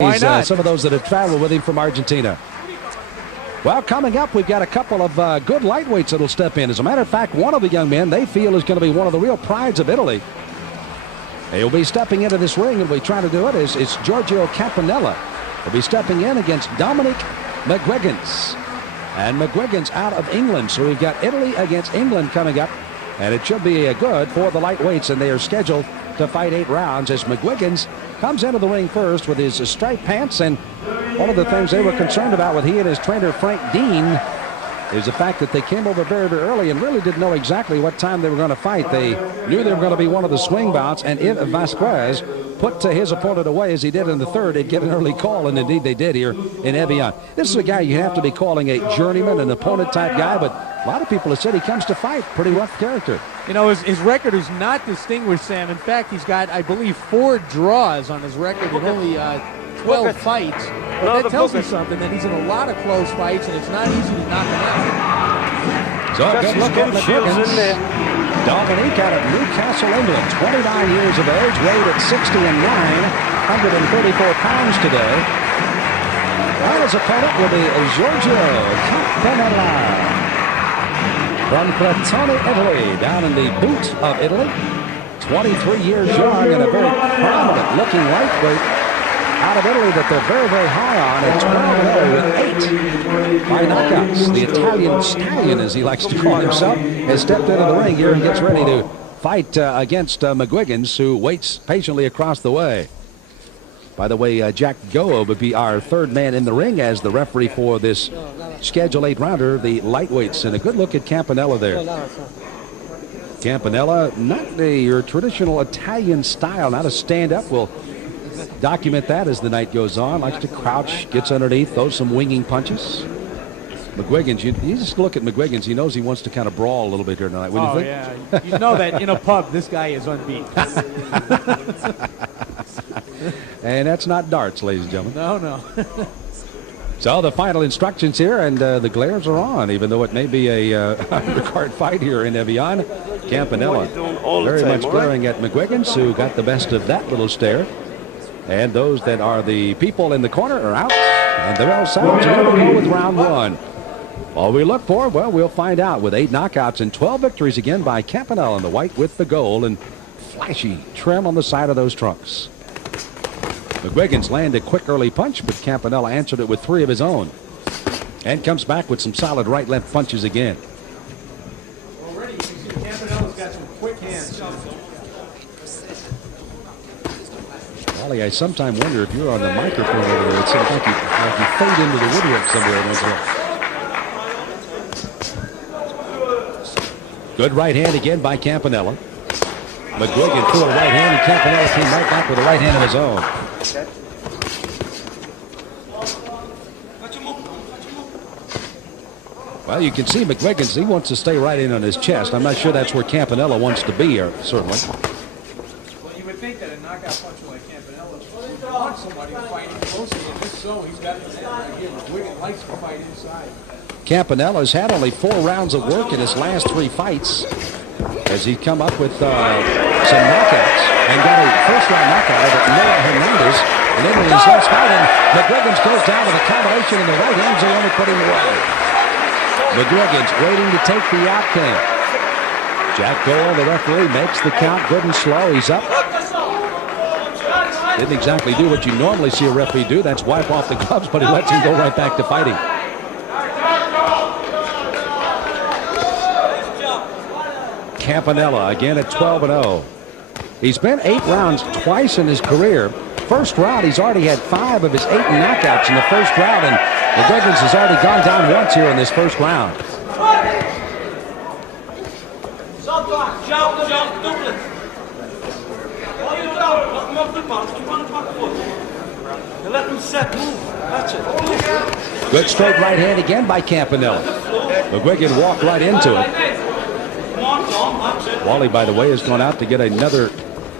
Why not? Some of those that have traveled with him from Argentina. Well, coming up, we've got a couple of good lightweights that'll step in. As a matter of fact, one of the young men they feel is going to be one of the real prides of Italy. He'll be stepping into this ring, and we try to do it. It's Giorgio Campanella. He'll be stepping in against Dominic Mcguigan. And Mcguigan's out of England, so we've got Italy against England coming up. And it should be good for the lightweights, and they are scheduled to fight 8 rounds as Mcguigan comes into the ring first with his striped pants. And one of the things they were concerned about with he and his trainer Frank Dean is the fact that they came over very, very early and really didn't know exactly what time they were going to fight. They knew they were going to be one of the swing bouts, and if Vasquez put his opponent away as he did in the third, he'd get an early call, and indeed they did here in Evian. This is a guy you have to be calling a journeyman, an opponent type guy, but a lot of people have said he comes to fight. Pretty rough character. You know, his record is not distinguished, Sam. In fact, he's got, I believe, 4 draws on his record in only 12 fights. But that tells me something, that he's in a lot of close fights, and it's not easy to knock him out. So good look at Mcguigan. Dominic out of Newcastle, England, 29 years of age, weighed at 60 and 9, 134 pounds today. And his opponent will be Giorgio Campanella from Crotone, Italy, down in the boot of Italy. 23 years young and a very prominent looking lightweight out of Italy that they're very, very high on at 12-0 with 8 by knockouts. The Italian stallion, as he likes to call himself, has stepped into the ring here and gets ready to fight against Mcguigan, who waits patiently across the way. By the way, Jack Goa would be our third man in the ring as the referee for this Schedule 8-rounder, the lightweights. And a good look at Campanella there. Campanella, not your traditional Italian style, not a stand-up. We'll document that as the night goes on. Likes to crouch, gets underneath, throws some winging punches. Mcguigan, you just look at Mcguigan, he knows he wants to kind of brawl a little bit here tonight. What do you think? Yeah. You know that in a pub, this guy is unbeaten. And that's not darts, ladies and gentlemen. No. So the final instructions here, and the glares are on, even though it may be a undercard fight here in Evian. Campanella very much glaring at Mcguigan, who got the best of that little stare. And those that are the people in the corner are out, and they're all sounds. Here we go with round 1. All we look for, well, we'll find out with 8 knockouts and 12 victories again by Campanella in the white with the gold and flashy trim on the side of those trunks. Mcguigan's landed a quick early punch, but Campanella answered it with 3 of his own and comes back with some solid right-left punches again. Already, you see Campanella's got some quick hands. Wally, I sometimes wonder if you're on the microphone over there. It seems like you fade into the woodwork somewhere once in a while. Good right hand again by Campanella. Mcguigan threw a right hand, and Campanella came right back with a right hand of his own. Well, you can see Mcguigan, he wants to stay right in on his chest. I'm not sure that's where Campanella wants to be here, certainly. Well, you would think that a knockout punch like Campanella would want somebody fighting closely in this zone. He's got this right here. Mcguigan likes to fight inside. Campanella's had only 4 rounds of work in his last 3 fights as he come up with some knockouts and got a first-round knockout over Noah Hernandez. And then in his last fight, and Mcguigan goes down with a combination in the right hands, they only put him away. Mcguigan's waiting to take the outcome. Jack Goal, the referee, makes the count good and slow. He's up. Didn't exactly do what you normally see a referee do. That's wipe off the gloves, but he lets him go right back to fighting. Campanella again at 12-0. He's been 8 rounds twice in his career. First round, he's already had 5 of his 8 knockouts in the first round, and Mcguigan has already gone down once here in this first round. Good straight right hand again by Campanella. Mcguigan walked right into it. Wally, by the way, has gone out to get another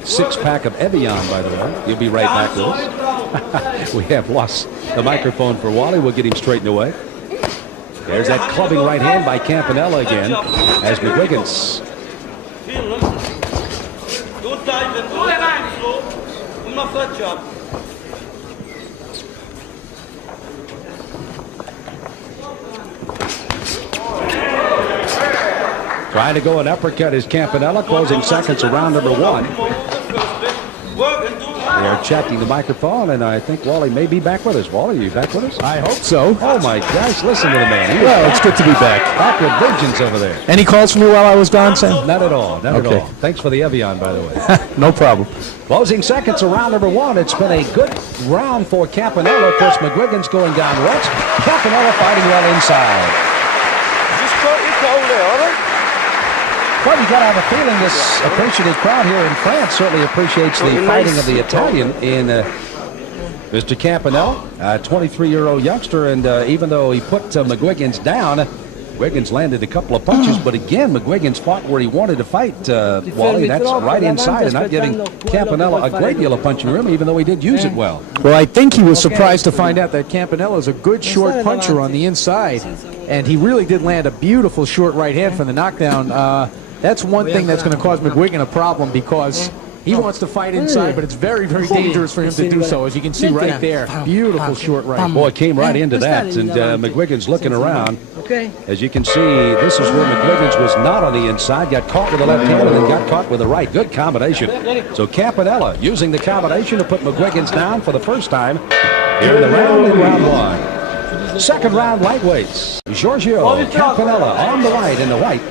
6-pack of Evian, by the way. He'll be right back with us. We have lost the microphone for Wally. We'll get him straightened away. There's that clubbing right hand by Campanella again as Mcguigan's. Trying to go an uppercut is Campanella, closing seconds of round number 1. They are checking the microphone, and I think Wally may be back with us. Wally, are you back with us? I hope so. Oh, my gosh, listen to the man. Well, it's good to be back. Back with vengeance over there. Any calls from you while I was gone, Sam? Not at all, not Okay. at all. Thanks for the Evian, by the way. No problem. Closing seconds of round number 1. It's been a good round for Campanella. Of course, McGuigan's going down once. Campanella fighting well inside. Well, you got to have a feeling this appreciative crowd here in France certainly appreciates the fighting of the Italian in Mr. Campanella, a 23-year-old youngster, and even though he put McGuigan's down, McGuigan's landed a couple of punches, but again, McGuigan's fought where he wanted to fight, Wally, and that's right inside and not giving Campanella a great deal of punching room, even though he did use it well. Well, I think he was surprised to find out that Campanella is a good short puncher on the inside, and he really did land a beautiful short right hand for the knockdown. That's one thing that's going to cause McGuigan a problem because he wants to fight inside, but it's very, very dangerous for him to do so, as you can see right there. Beautiful short right. Boy, it came right into that, and McGuigan's looking around. As you can see, this is where McGuigan's was not on the inside, got caught with the left hand, and then got caught with the right. Good combination. So Campanella using the combination to put McGuigan's down for the first time here in the round in round 1. Second round lightweights. Giorgio Campanella on the right in the white.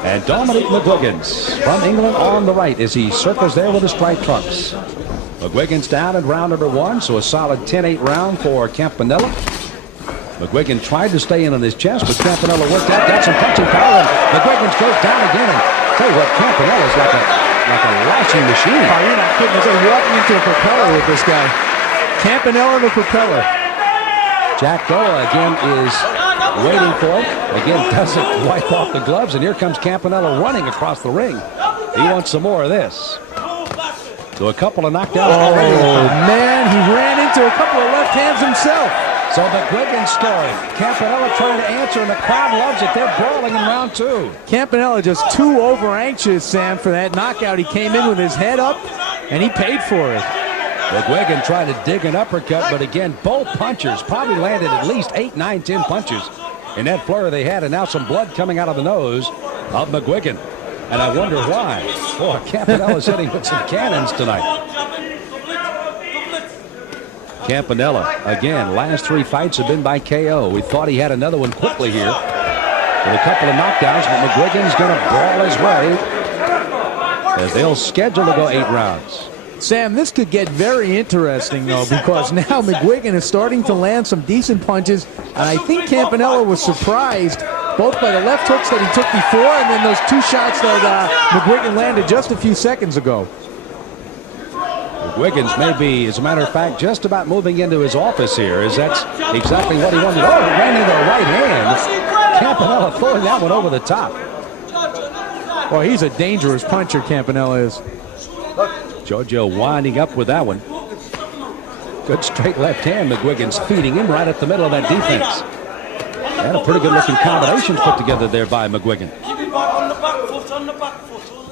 And Dominic Mcguigan from England on the right as he circles there with his striped trunks. McGuigan's down in round number 1, so a solid 10-8 round for Campanella. McGuigan tried to stay in on his chest, but Campanella worked out, got some punching power, and McGuigan goes down again. And tell you what, Campanella's like a washing machine. Oh, you're not kidding. They're walking into a propeller with this guy. Campanella the propeller. Jack Doa again is waiting for it. Again, doesn't wipe off the gloves, and here comes Campanella running across the ring. He wants some more of this. So a couple of knockdowns already. Oh, man, he ran into a couple of left hands himself. So McGuigan's story. Campanella trying to answer, and the crowd loves it. They're brawling in round 2. Campanella just too over-anxious, Sam, for that knockout. He came in with his head up, and he paid for it. McGuigan trying to dig an uppercut, but again, both punchers probably landed at least 8, 9, 10 punches in that flurry they had, and now some blood coming out of the nose of McGuigan. And I wonder why. Boy, Campanella's hitting with some cannons tonight. Campanella, again, last 3 fights have been by KO. We thought he had another one quickly here with a couple of knockdowns, but McGuigan's going to brawl his way as they'll schedule to go 8 rounds. Sam, this could get very interesting, though, because now McGuigan is starting to land some decent punches, and I think Campanella was surprised both by the left hooks that he took before and then those 2 shots that McGuigan landed just a few seconds ago. McGuigan's may be, as a matter of fact, just about moving into his office here, as that's exactly what he wanted. Oh, he ran into the right hand. Campanella throwing that one over the top. Well, he's a dangerous puncher, Campanella is. Giorgio winding up with that one. Good straight left hand. McGuigan's feeding him right at the middle of that defense. And a pretty good looking combination put together there by McGuigan.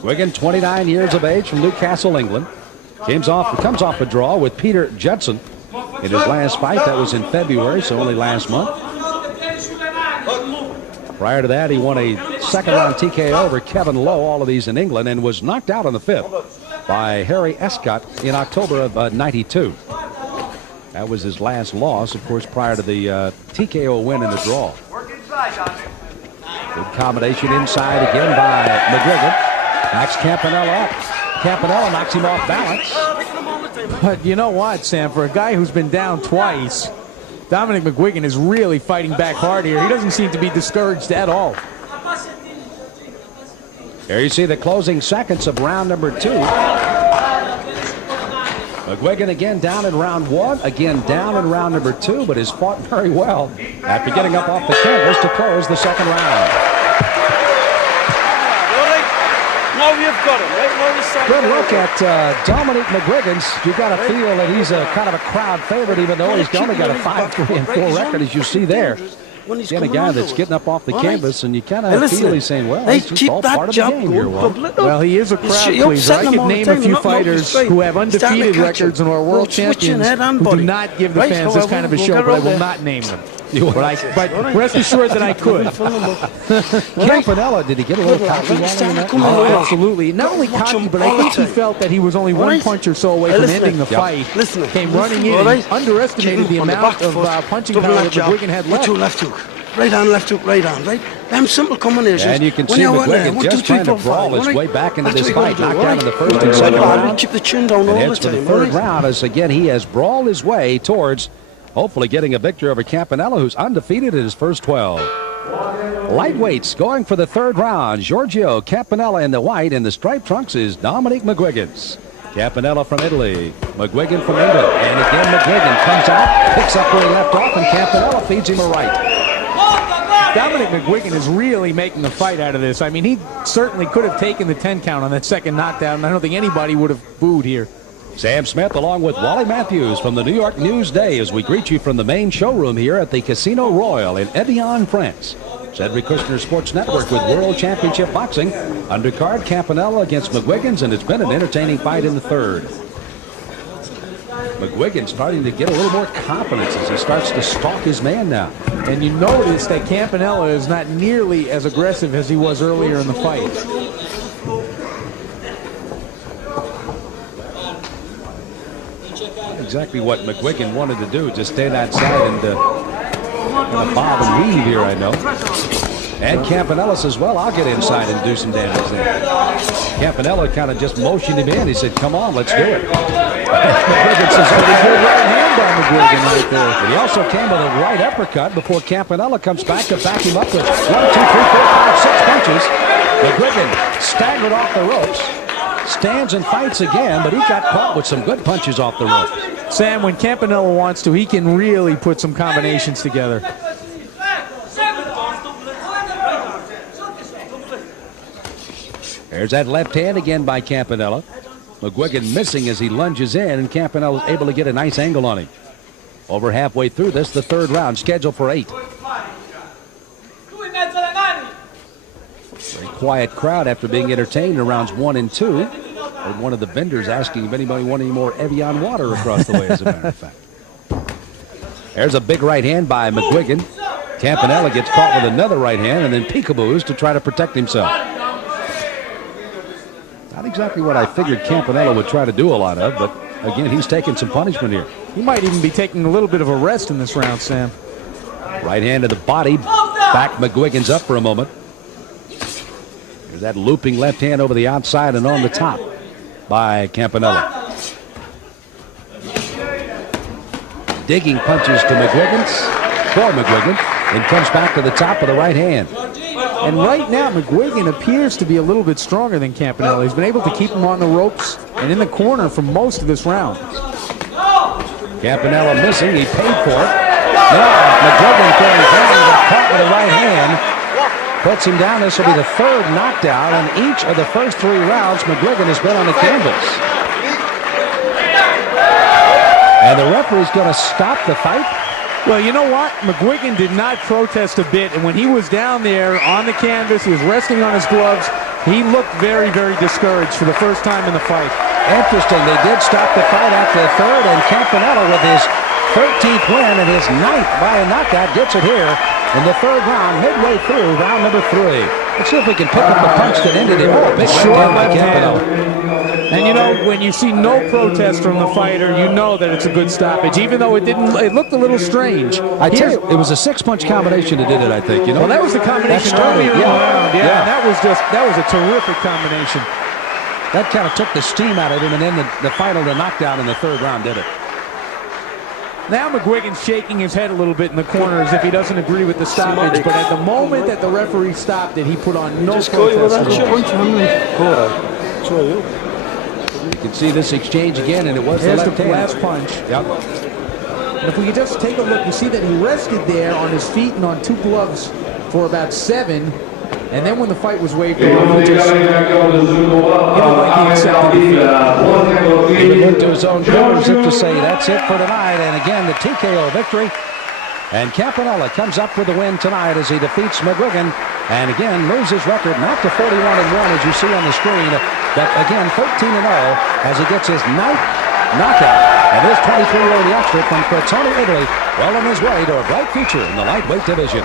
McGuigan, 29 years of age, from Newcastle, England. Comes off a draw with Peter Judson in his last fight. That was in February, so only last month. Prior to that, he won a second-round TKO over Kevin Lowe, all of these in England, and was knocked out on the 5th by Harry Escott in October of '92. That was his last loss, of course, prior to the TKO win in the draw. Good combination inside again by McGuigan. Knocks Campanella up. Campanella knocks him off balance. But you know what, Sam? For a guy who's been down twice, Dominic Mcguigan is really fighting back hard here. He doesn't seem to be discouraged at all. There you see the closing seconds of round number 2. McGuigan again down in round 1, again down in round number 2, but has fought very well after getting up off the canvas to close the second round. Now you've got him, right? Good look at Dominic Mcguigan. You got to feel that he's a kind of a crowd favorite, even though he's only got a 5-3-4 record, as you see there. Again, a guy that's getting up off the canvas, and you kind of feel he's saying, well, it's just all part of the game here. Well, he is a crowd pleaser. I could name a few fighters who have undefeated records and are world champions who do not give the fans this kind of a show, but I will not name them. But rest assured that I could. Campanella, did he get a little cocky while in that? Oh, absolutely. Not only cocky, but I think he felt that he was only one punch or so away from ending the fight. Came running in and underestimated the amount of punching power that McGuigan had left. Left hook. Right hand, right hand, right? Them simple combinations. And you can see McGuigan just trying to brawl his way back into this fight. Knocked down in the first and second round. Keep the chin down all the heads for the third round as, again, he has brawled his way towards hopefully getting a victory over Campanella, who's undefeated in his first 12. Lightweights going for the third round. Giorgio Campanella in the white, and the striped trunks is Dominic Mcguigan. Campanella from Italy, McGuigan from England, and again McGuigan comes out, picks up where he left off, and Campanella feeds him a right. Dominic Mcguigan is really making a fight out of this. I mean, he certainly could have taken the 10 count on that second knockdown, and I don't think anybody would have booed here. Sam Smith along with Wally Matthews from the New York Newsday as we greet you from the main showroom here at the Casino Royal in Evian, France. Cedric Kushner Sports Network with World Championship Boxing. Undercard Campanella against McGuigan, and it's been an entertaining fight in the third. McGuigan starting to get a little more confidence as he starts to stalk his man now. And you notice that Campanella is not nearly as aggressive as he was earlier in the fight. Exactly what McGuigan wanted to do, just stand outside and bob and weave here, I know. And Campanella says, well, I'll get inside and do some damage there. Campanella kind of just motioned him in. He said, come on, let's do it. McGuigan says, oh, there's a right hand by McGuigan right there. But he also came with a right uppercut before Campanella comes back to back him up with 1, 2, 3, 4, 5, 6 punches. McGuigan staggered off the ropes, stands and fights again, but he got caught with some good punches off the ropes. Sam, when Campanella wants to, he can really put some combinations together. There's that left hand again by Campanella. McGuigan missing as he lunges in, and Campanella is able to get a nice angle on him. Over halfway through this, the third round, scheduled for 8. Very quiet crowd after being entertained in rounds 1 and 2. Heard one of the vendors asking if anybody wanted any more Evian water across the way, as a matter of fact. There's a big right hand by McGuigan. Campanella gets caught with another right hand and then peekaboos to try to protect himself. Not exactly what I figured Campanella would try to do a lot of, but again, he's taking some punishment here. He might even be taking a little bit of a rest in this round, Sam. Right hand to the body. Back McGuigan's up for a moment. There's that looping left hand over the outside and on the top by Campanella. Digging punches to McGuigan, and comes back to the top of the right hand. And right now, McGuigan appears to be a little bit stronger than Campanella. He's been able to keep him on the ropes and in the corner for most of this round. Campanella missing. He paid for it. Now, McGuigan throwing down, got caught with the right hand. Puts him down. This will be the third knockdown in each of the first 3 rounds. McGuigan has been on the canvas. And the referee's going to stop the fight. Well, you know what? McGuigan did not protest a bit, and when he was down there on the canvas, he was resting on his gloves. He looked very, very discouraged for the first time in the fight. Interesting. They did stop the fight after the third, and Campanella with his 13th win and his 9th by a knockout gets it here in the third round, midway through round number 3. Let's see if we can pick up the punch that ended it. Oh, big short by Campanella. And you know, when you see no protest from the fighter, you know that it's a good stoppage, even though it looked a little strange. I tell you, it was a 6-punch combination that did it, I think. You know, well, that was the combination earlier in the round. Yeah. That was a terrific combination. That kind of took the steam out of him, and then the knockdown in the third round did it. Now McGuigan's shaking his head a little bit in the corner as if he doesn't agree with the stoppage, but at the moment that the referee stopped it, he put on no protest. You can see this exchange again, and it was the last punch. Yep. And if we could just take a look, you see that he rested there on his feet and on 2 gloves for about 7, and then when the fight was waved off, he just accepted defeat. He went to his own corner as if to say, that's it for tonight, and again, the TKO victory. And Campanella comes up with the win tonight as he defeats McGuigan, and again moves his record not to 41-1 as you see on the screen, but again 13-0 as he gets his 9th knockout. And this 23-year-old youngster from Crotone, Italy, well on his way to a bright future in the lightweight division.